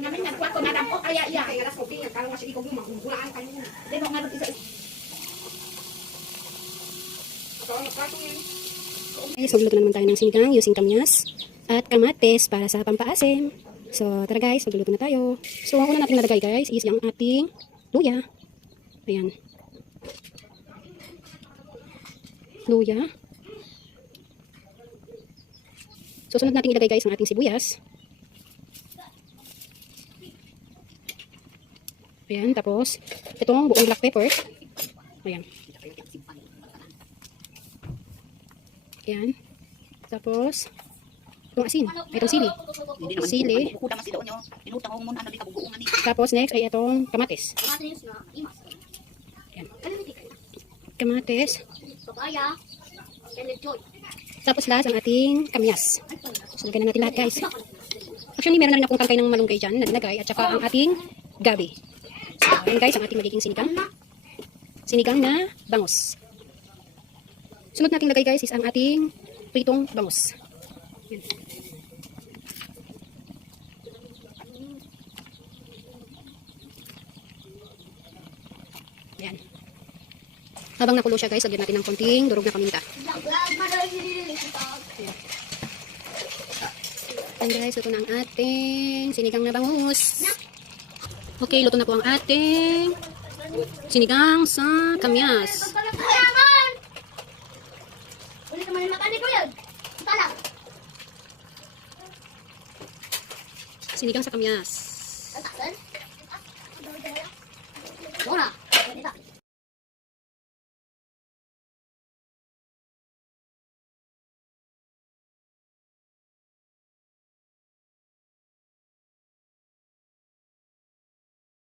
namin nagkwato na lang po kaya iya kaya alas okay kalau masih ikaw yung magugulaan kayo na. Dito nga isa. Okay, so magluto naman tayo ng sinigang using kamyas at kamates para sa pampaasim. So tara guys, magluluto na tayo. So ang una natin nalagay guys is yung ating luya. Ayan. Luya. So sunod natin ilagay guys ang ating sibuyas. Ayan, tapos itong buong black pepper. Ayan. Ayan. Tapos itong asin, itong sili. Sili. Tapos next ay itong kamatis. Ayan. Kamatis. Tapos last ang ating kamyas. So lagyan na natin lahat guys. Actually meron na rin akong tangkay ng malunggay dyan na nilagay at saka ang ating gabi. So ayan guys ang ating magiging sinigang. Sinigang na bangus. Sunod natin lagay guys is ang ating pritong bangus. Yan. Yan. Habang nakulo siya guys, lagyan natin ng konting durog na paminta. Yan guys, ito na ang ating sinigang na bangus. Okay, luto na po ang ating sinigang sa kamyas. Sinigang sa kamyas.